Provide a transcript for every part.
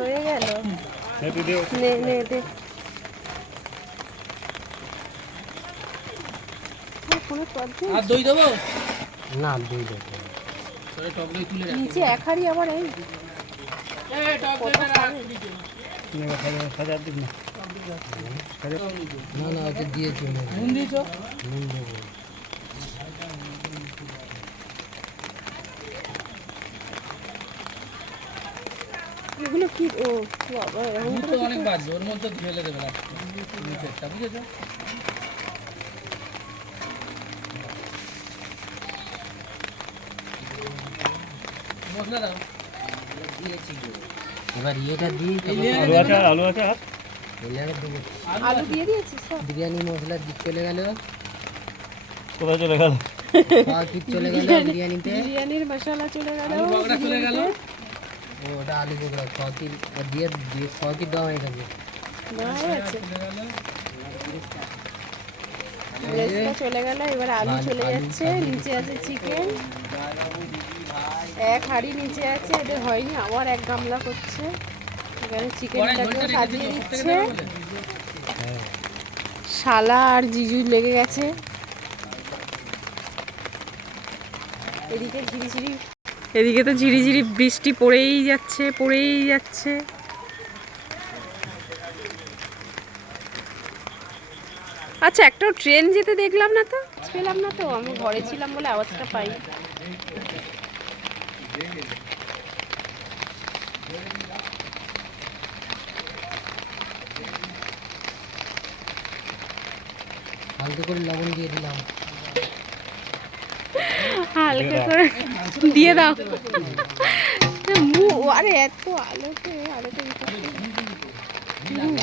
হয়ে গেল। আর দই দেবো না, দই দেবো টক দই তুলে নিচে এক হাড়ি আবার এই না না, ওকে দিয়েছি। নুন দিয়েছ? নুন দেবো। এগুলো কি? ও বাবা, দুধ তো অনেক বাজছে, ওর মধ্যে ঢেলে দেবে নিচেরটা, বুঝেছো? মশলা দাও। এবার ইয়েটা দিই। আলু আছে আর আলু দিয়ে দিয়েছিস সব? বিরিয়ানি মশলা চলে গেল। কোথায় চলে গেল? চলে গেল বিরিয়ানিতে। বিরিয়ানির মশলা চলে গেল, আলু বগড়া চলে গেল। ওটা আলু বগড়া ছকি দিয়ে দিয়ে ছকি দেওয়া হয়ে গেছে। লেসটা চলে গেল, এবার আলু চলে যাচ্ছে। নিচে আছে চিকেন, এক হাঁড়ি নিচে আছে, এদের হয়নি, আবার এক গামলা করছে। এখানে চিকেনটাকে সাজিয়ে দিচ্ছে। শালা আর জিজু লেগে গেছে। এদিকে তো ঝিরিঝিরি বৃষ্টি পড়েই যাচ্ছে। আচ্ছা, একটাও ট্রেন যেতে দেখলাম না তো, পেলাম না তো। আমি ঘরে ছিলাম বলে আওয়াজটা পাই। হালকা করে লবণ দিয়ে দিলাম। হালকা করে দিয়ে দাও। আরে এত আলোতে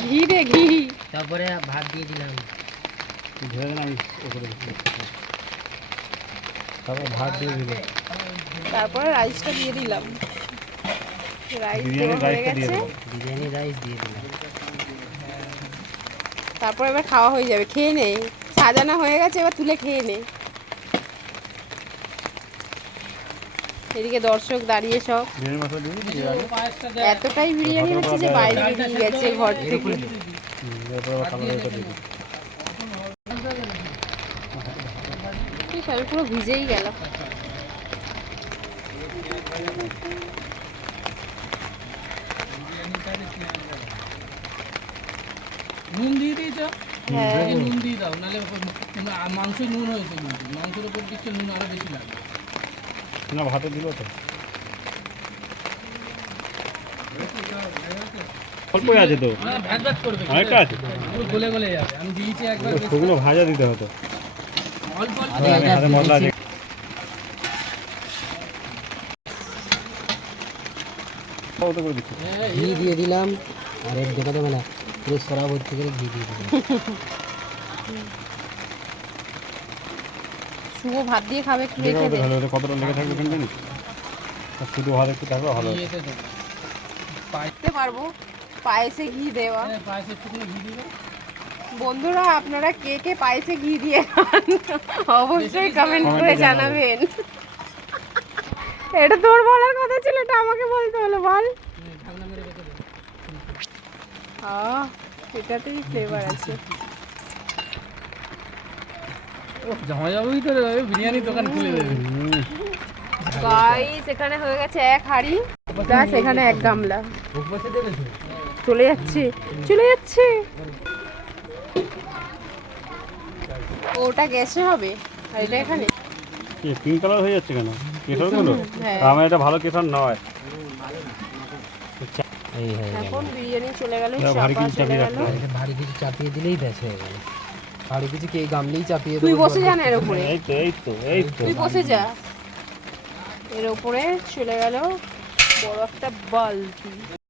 ঘি রে ঘি। তারপরে ভাত দিয়ে দিলাম। তারপর ভাত দিয়ে দিল। তারপরে রাইসটা দিয়ে দিলাম। রাইস বিরিয়ানি হয়ে রাইসটা দিয়ে গেছে। দিল। বিরিয়ানি রাইস দিয়ে দিলাম। তারপর এবার খাওয়া হয়ে যাবে। খেয়ে নে, সাজানো হয়ে গেছে, এবার তুলে খেয়ে নে। এদিকে দর্শক দাঁড়িয়ে সব। বিরিয়ানি মশলা দিয়ে দিল আগে। এতটাই বিরিয়ানি হচ্ছে যে বাইরে বেরিয়ে গেছে ঘর থেকে। এরপর আবার কালো লঙ্কা দিয়ে দিল। আমি পুরো ভিজেই গেল। নুন দিয়ে দিয়েছ? হ্যাঁ, নুন দিয়ে দাও, নাহলে মাংস নুন হয়েছে, কিন্তু মাংসের উপর দিচ্ছে নুন আরো বেশি লাগবে। না, ভাতে দিল তো। অল্পই আছে তো, ভাত ভাত করবে, অনেকটা আছে। পুরো গলে গলে যাবে। আমি দিয়েছি একবার, শুকনো ভাজা দিতে হতো। অল্প অল্প। আমি হাতে মশলা আছে। কত করে দিচ্ছি? ঘি দিয়ে দিলাম। আর এক দেখাতে মানে পুরো সরা ভর্তি করে ঘি দিয়ে দিলাম। শুভ ভাত দিয়ে খাবে, একটু রেখে দে। ভালো, কতটা লেগে থাকবে কিন্তু জানিস? আর শুধু ভাত একটু থাকবে ভালো। ইয়েতে দেবো, দেখতে পারবো পায়েসে ঘি দেওয়া। পায়েসে শুকনো ঘি দিবে। বন্ধুরা, আপনারা কে কে পায়েসে ঘি দিয়ে খান অবশ্যই কমেন্ট করে জানাবেন। এটা তোর বলার কথা ছিল, এটা আমাকে বলতে হলো। বল। ঢাকনা মেরে রেখে দেবো। এটাতেই ফ্লেভার আছে। জমা যাবেই তো, বিরিয়ানির দোকান খুলে দেবে। গাইস, এখানে হয়ে গেছে এক হাঁড়ি, ব্যাস এখানে এক গামলা। চলে যাচ্ছে। ওটা গ্যাসে হবে আর এটা এখানে। পিঙ্ক কালার হয়ে যাচ্ছে কেন? কেশরগুলো? হ্যাঁ। আমার এটা ভালো কেশর নয়। এই হয়ে গেল। এখন বিরিয়ানি চলে গেল, ভারী চাপা কিছু চলে চাপিয়ে গেল। রাখতে হবে। ভারী কিছু চাপিয়ে দিলেই ব্যাস হয়ে গেল। ভারী কিছু কে গামলেই চাপিয়ে তুই দেবো। বসে যা না এর উপরে, এই তো তুই বসে যা। এর উপরে চলে গেল বড় একটা বালতি।